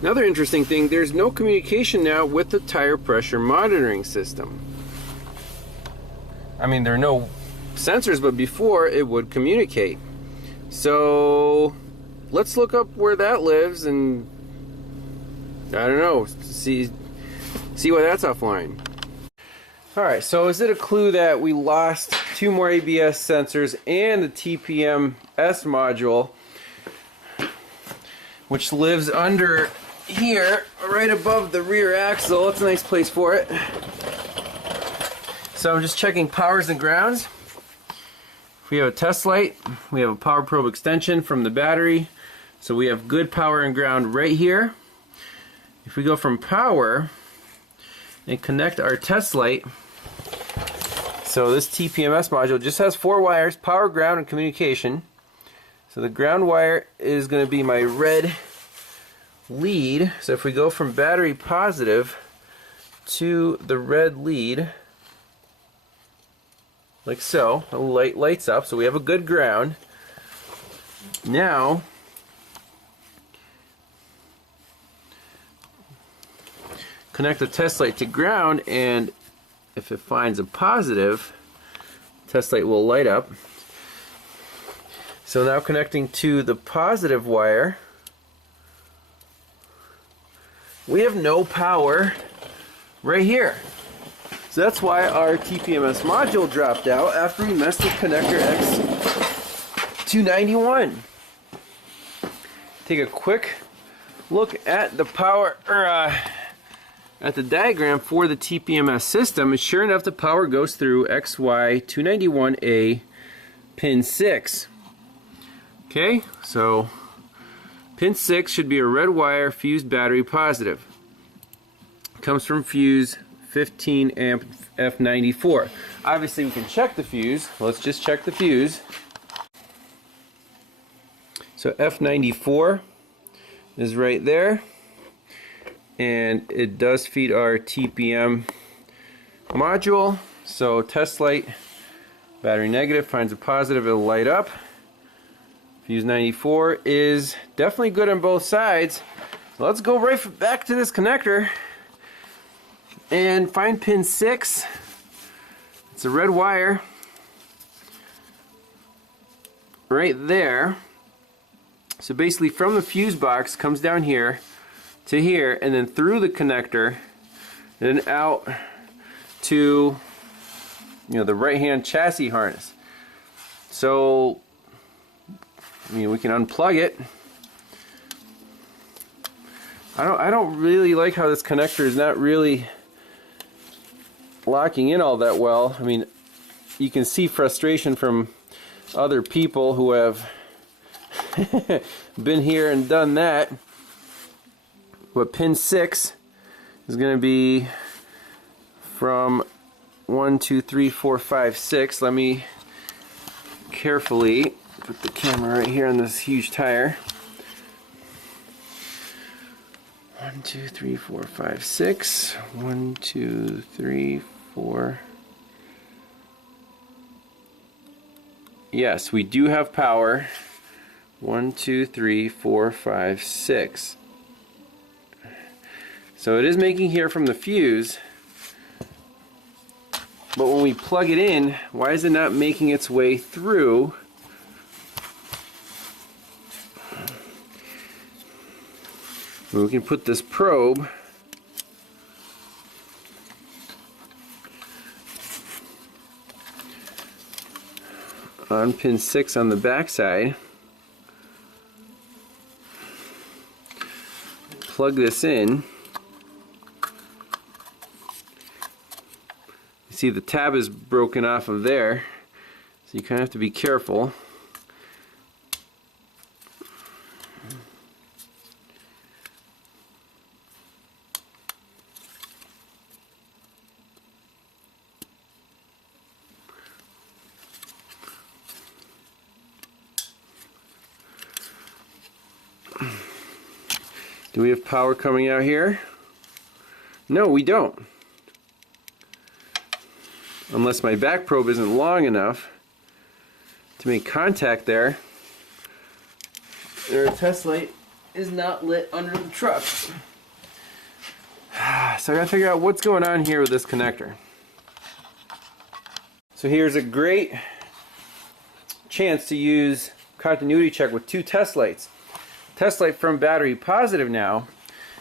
Another interesting thing, there's no communication now with the tire pressure monitoring system. I mean, there are no sensors, but before it would communicate. So let's look up where that lives and I don't know, see why that's offline. Alright, so is it a clue that we lost 2 more ABS sensors and the TPMS module, which lives under here, right above the rear axle? It's a nice place for it. So I'm just checking powers and grounds. We have a test light, we have a power probe extension from the battery, so we have good power and ground right here. If we go from power and connect our test light, so this TPMS module just has 4 wires, power, ground, and communication. So the ground wire is going to be my red lead. So if we go from battery positive to the red lead, like so, the light lights up, so we have a good ground. Now, connect the test light to ground, and if it finds a positive, test light will light up. So now connecting to the positive wire, we have no power right here. So that's why our TPMS module dropped out after we messed with connector X291. Take a quick look at the power, at the diagram for the TPMS system, and sure enough the power goes through XY291A pin 6. Okay, so pin 6 should be a red wire fused battery positive. Comes from fuse 15 amp F94. Obviously we can check the fuse. Let's just check the fuse. So F94 is right there, and it does feed our TPM module. So test light, battery negative, finds a positive, it'll light up. Fuse 94 is definitely good on both sides. So let's go right back to this connector and find pin 6. It's a red wire right there. So basically from the fuse box comes down here to here, and then through the connector, and then out to, you know, the right hand chassis harness. So I mean, we can unplug it. I don't really like how this connector is not really locking in all that well. I mean, you can see frustration from other people who have been here and done that. But pin 6 is going to be from 1, 2, 3, 4, 5, 6. Let me carefully put the camera right here on this huge tire. 1, 2, 3, 4, 5, 6. 1, 2, 3, 4. Yes, we do have power. 1, 2, 3, 4, 5, 6. So it is making here from the fuse, but when we plug it in, why is it not making its way through? We can put this probe on pin 6 on the back side. Plug this in. You see the tab is broken off of there, so you kind of have to be careful. Do we have power coming out here? No, we don't. Unless my back probe isn't long enough to make contact there. Our test light is not lit under the truck. So I gotta figure out what's going on here with this connector. So here's a great chance to use continuity check with two test lights. Test light from battery positive now,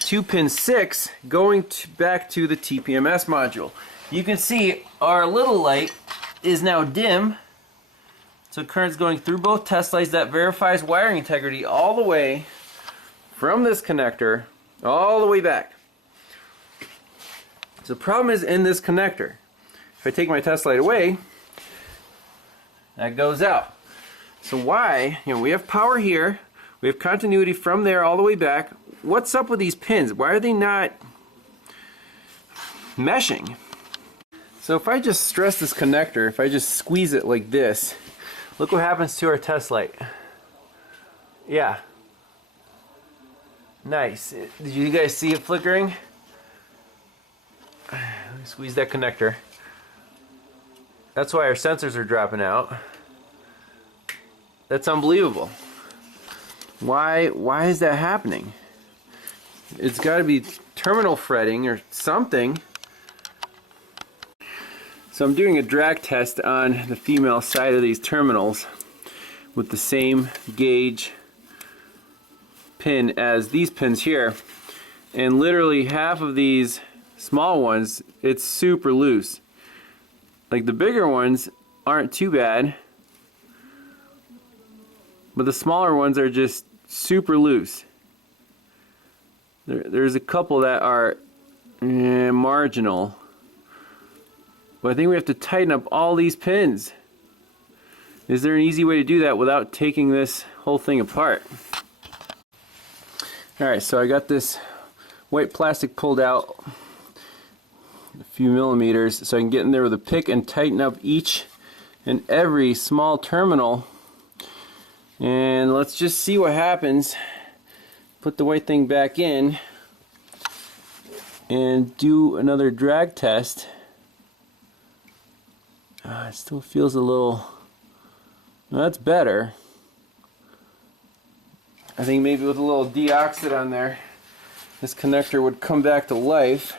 2 pin 6 going back to the TPMS module. You can see our little light is now dim, so current's going through both test lights. That verifies wiring integrity all the way from this connector all the way back. So the problem is in this connector. If I take my test light away, that goes out. So why? We have power here, we have continuity from there all the way back. What's up with these pins? Why are they not meshing? So if I just stress this connector, if I just squeeze it like this, look what happens to our test light. Yeah. Nice. Did you guys see it flickering? Let me squeeze that connector. That's why our sensors are dropping out. That's unbelievable. Why is that happening? It's got to be terminal fretting or something. So I'm doing a drag test on the female side of these terminals with the same gauge pin as these pins here, and literally half of these small ones, it's super loose. Like the bigger ones aren't too bad, but the smaller ones are just super loose. There's a couple that are marginal, but I think we have to tighten up all these pins. Is there an easy way to do that without taking this whole thing apart? Alright, so I got this white plastic pulled out a few millimeters so I can get in there with a pick and tighten up each and every small terminal. And let's just see what happens. Put the white thing back in and do another drag test. It still feels a little... Well, that's better. I think maybe with a little deoxit on there, this connector would come back to life.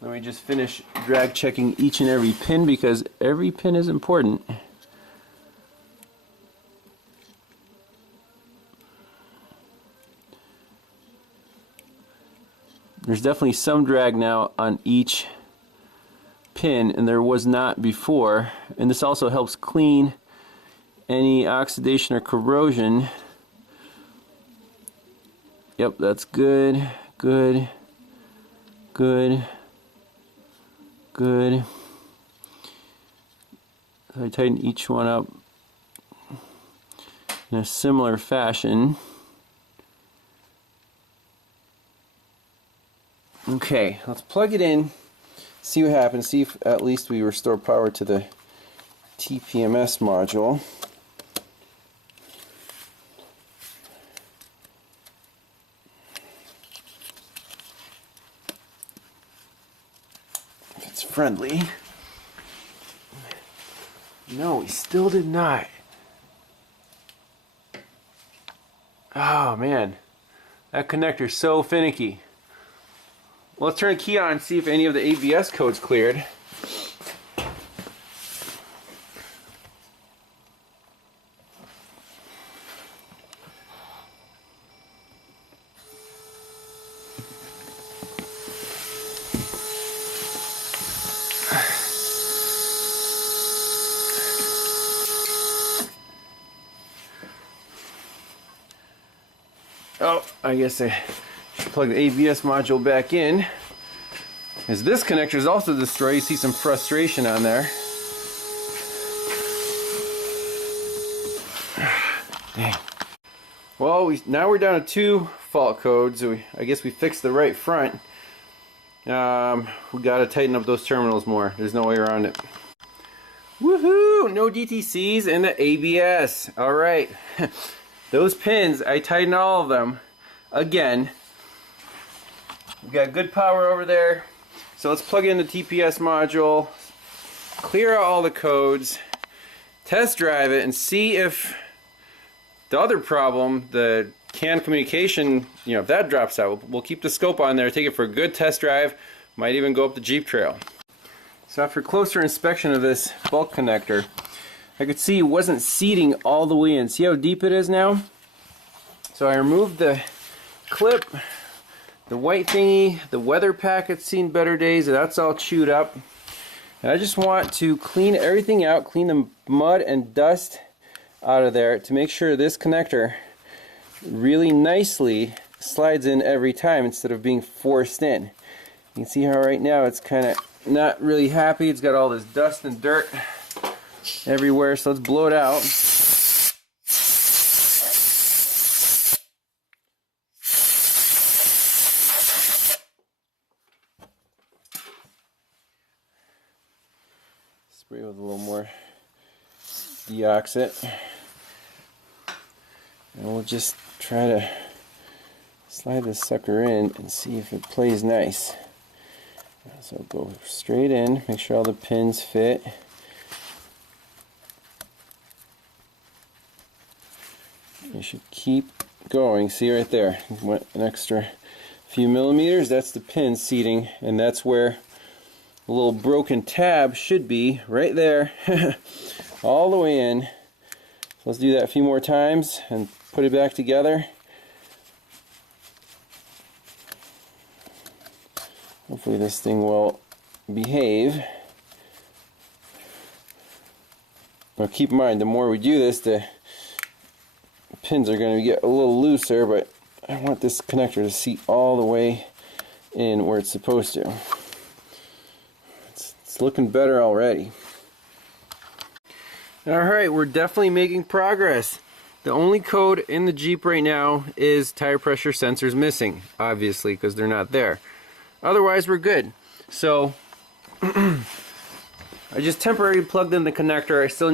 Let me just finish drag checking each and every pin because every pin is important. There's definitely some drag now on each pin, and there was not before. And this also helps clean any oxidation or corrosion. Yep, that's good, good, good, good. So I tighten each one up in a similar fashion. Okay, let's plug it in, see what happens, see if at least we restore power to the TPMS module. If it's friendly. No, we still did not. Oh man, that connector's so finicky. Well, let's turn the key on and see if any of the ABS code's cleared. Oh, I guess I should plug the ABS module back in. As this connector is also destroyed, you see some frustration on there. Dang. Well, now we're down to 2 fault codes. So I guess we fixed the right front. We got to tighten up those terminals more. There's no way around it. Woohoo! No DTCs in the ABS. All right. Those pins, I tightened all of them. Again, we got good power over there. So let's plug in the TPS module, clear out all the codes, test drive it and see if the other problem, the CAN communication, if that drops out. We'll keep the scope on there, take it for a good test drive, might even go up the Jeep trail. So after closer inspection of this bulk connector, I could see it wasn't seating all the way in. See how deep it is now? So I removed the clip, the white thingy, the weather pack had seen better days, that's all chewed up. And I just want to clean everything out, clean the mud and dust out of there to make sure this connector really nicely slides in every time instead of being forced in. You can see how right now it's kind of not really happy. It's got all this dust and dirt everywhere, so let's blow it out. Spray with a little more deoxit, and we'll just try to slide this sucker in and see if it plays nice. So go straight in, make sure all the pins fit. You should keep going. See right there, went an extra few millimeters. That's the pin seating, and that's where the little broken tab should be, right there. All the way in. So let's do that a few more times and put it back together. Hopefully this thing will behave. Now keep in mind, the more we do this, the pins are going to get a little looser, but I want this connector to seat all the way in where it's supposed to. It's looking better already. Alright, we're definitely making progress. The only code in the Jeep right now is tire pressure sensors missing, obviously, because they're not there. Otherwise, we're good. So, I just temporarily plugged in the connector. I still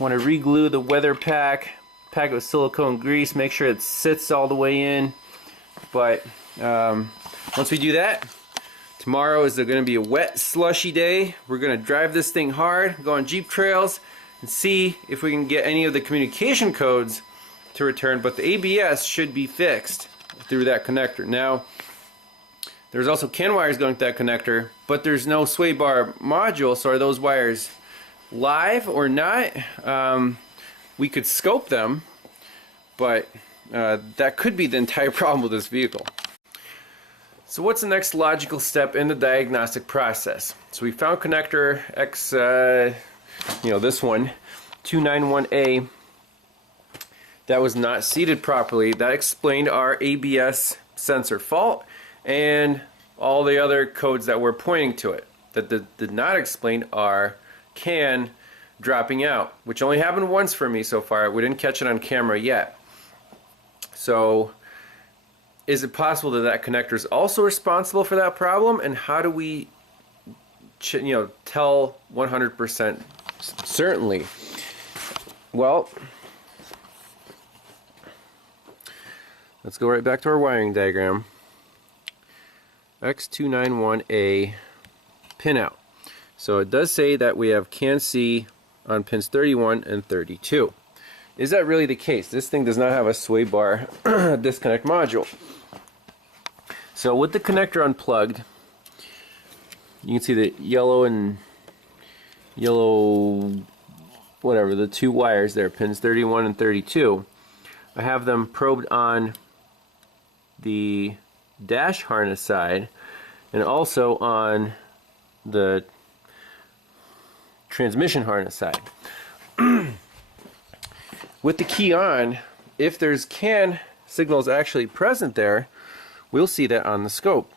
want to re-glue the weather pack it with silicone grease, make sure it sits all the way in. But once we do that, tomorrow is going to be a wet, slushy day. We're going to drive this thing hard, go on Jeep trails, and see if we can get any of the communication codes to return. But the ABS should be fixed through that connector. Now, there's also CAN wires going to that connector, but there's no sway bar module, so are those wires live or not? We could scope them, but that could be the entire problem with this vehicle. So what's the next logical step in the diagnostic process? So we found connector X, this one, 291A, that was not seated properly. That explained our ABS sensor fault and all the other codes that were pointing to it. That did not explain our CAN dropping out, which only happened once for me so far. We didn't catch it on camera yet. So is it possible that that connector is also responsible for that problem? And how do we tell 100% certainly? Well, let's go right back to our wiring diagram. X291A pinout. So it does say that we have CAN C on pins 31 and 32. Is that really the case? This thing does not have a sway bar disconnect module. So with the connector unplugged, you can see the whatever, the two wires there, pins 31 and 32. I have them probed on the dash harness side and also on the transmission harness side. With the key on, if there's CAN signals actually present there, we'll see that on the scope.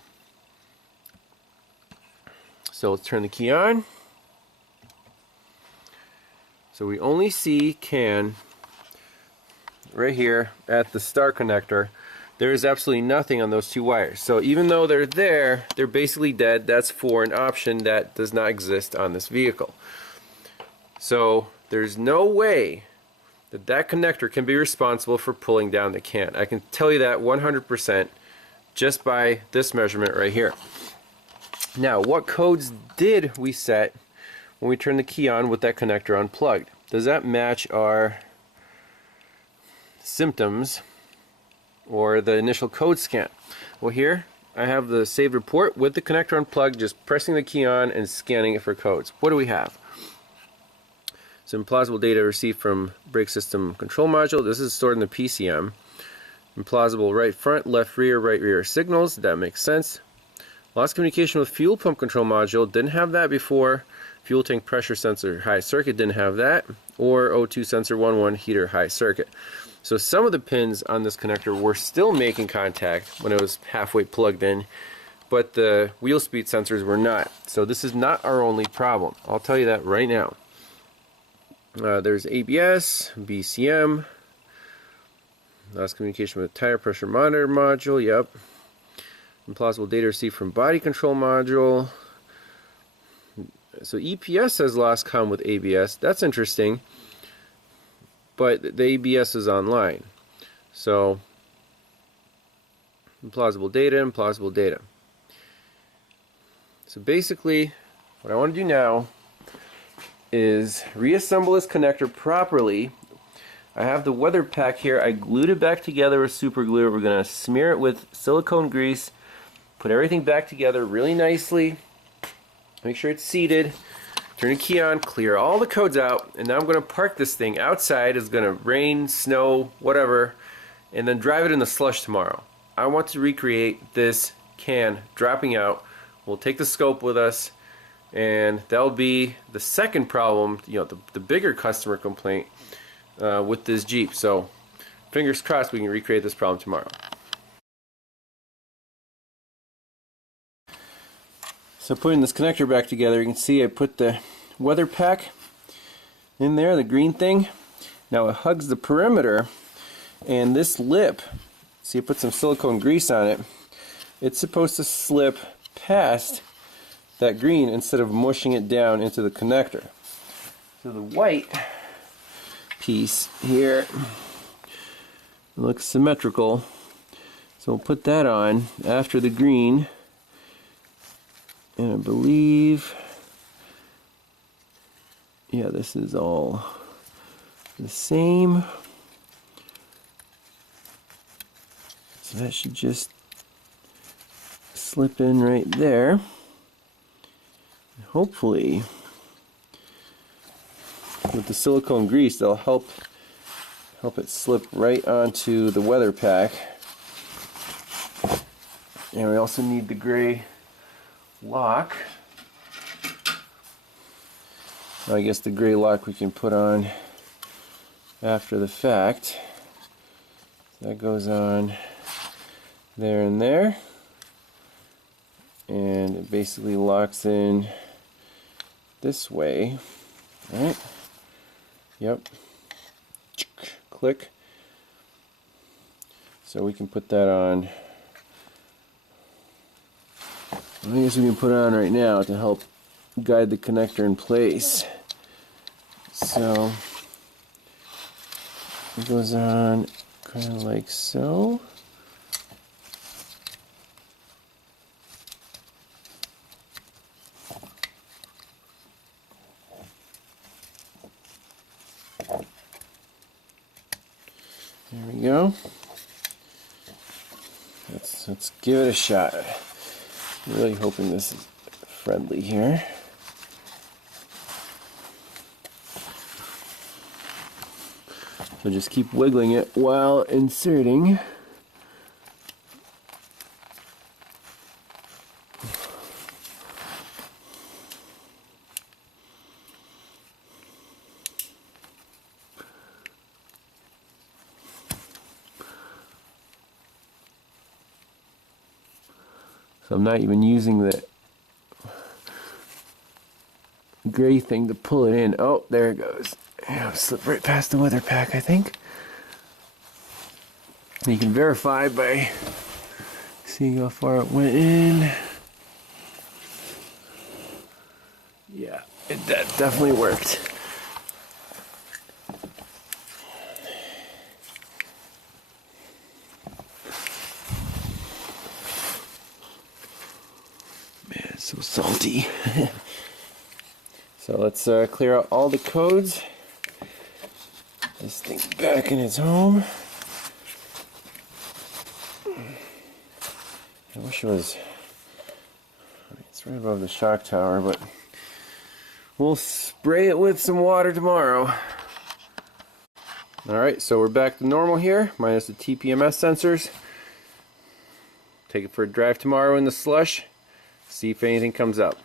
So let's turn the key on. So we only see CAN right here at the star connector. There is absolutely nothing on those two wires. So even though they're there, they're basically dead. That's for an option that does not exist on this vehicle. So there's no way that that connector can be responsible for pulling down the CAN. I can tell you that 100% just by this measurement right here. Now, what codes did we set when we turn the key on with that connector unplugged. Does that match our symptoms or the initial code scan? Well, here I have the saved report with the connector unplugged, just pressing the key on and scanning it for codes. What do we have? Some implausible data received from brake system control module. This is stored in the PCM. Implausible right front, left rear signals. That makes sense. Lost communication with fuel pump control module. Didn't have that before. Fuel tank pressure sensor high circuit, didn't have that. Or O2 sensor 1.1 heater high circuit. So some of the pins on this connector were still making contact when it was halfway plugged in, but the wheel speed sensors were not. So this is not our only problem. I'll tell you that right now. There's ABS, BCM, lost communication with tire pressure monitor module, yep. Implausible data received from body control module. So EPS has lost comm with ABS. That's interesting. But the ABS is online. So implausible data. So basically, what I want to do now is reassemble this connector properly. I have the weather pack here. I glued it back together with super glue. We're going to smear it with silicone grease, put everything back together really nicely, make sure it's seated, turn the key on, clear all the codes out, and now I'm going to park this thing outside. It's going to rain, snow, whatever, and then drive it in the slush tomorrow. I want to recreate this can dropping out. We'll take the scope with us, and that'll be the second problem, you know, the bigger customer complaint with this Jeep. So fingers crossed we can recreate this problem tomorrow. So putting this connector back together, you can see I put the weather pack in there, the green thing. Now it hugs the perimeter, and this lip, see I put some silicone grease on it, it's supposed to slip past that green instead of mushing it down into the connector. So the white piece here looks symmetrical, so we'll put that on after the green, and I believe, yeah, this is all the same, so that should just slip in right there. Hopefully with the silicone grease that'll help it slip right onto the weather pack. And we also need the gray lock. I guess the gray lock we can put on after the fact. That goes on there and there, and it basically locks in this way, right? Yep. Click. So we can put that on. I guess we can put it on right now to help guide the connector in place. So it goes on kind of like so. There we go. Let's give it a shot. I'm really hoping this is friendly here. So just keep wiggling it while inserting. So I'm not even using the gray thing to pull it in. Oh, there it goes. Yeah, slip right past the weather pack, I think. And you can verify by seeing how far it went in. Yeah, that definitely worked. So salty. So let's clear out all the codes. This thing back in its home. I wish it was, it's right above the shock tower, but we'll spray it with some water tomorrow. Alright, so we're back to normal here, minus the TPMS sensors. Take it for a drive tomorrow in the slush, see if anything comes up.